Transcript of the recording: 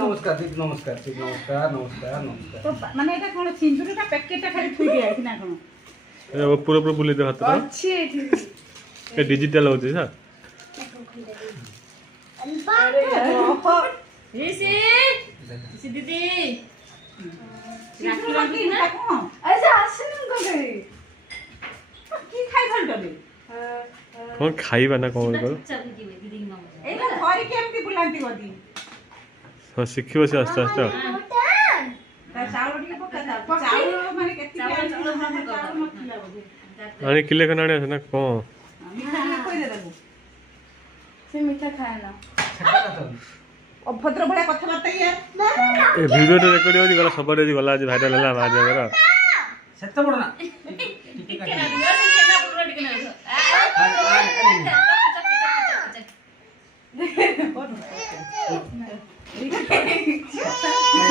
नमस्कार ठीक नमस्कार ठीक नमस्कार नमस्कार नमस्कार तो माने एटा कोन सिंदूरटा पैकेटटा खाली थुई दिया कि ना कोन ए पूरा पूरा बुले दे हाथ अच्छी एठी ए डिजिटल होती है ओहो इसी दीदी राखी राखी ना कोन ऐसे आसन को गई की खाइ भल डबे कौन खाइबा ना कौन करो चबुकी में दीदी मामा एटा धरि केमती बुलांती गदी हां सिखिबो से आस्ते आस्ते ता चाउल टिके पका चाउल माने केति चाउल नथिला बोधे आनी किले कनाडे है ना कौन मिठा के कोइ दे दबो से मीठा खाए ना अभद्र भलिया कथा बार्ता यार ए वीडियो तो रेकॉर्ड हो गला सब रे गला आज भाइरल हला आज हमरा सेत्त बडना टिके ना दियो से सेना पुरो टिके ना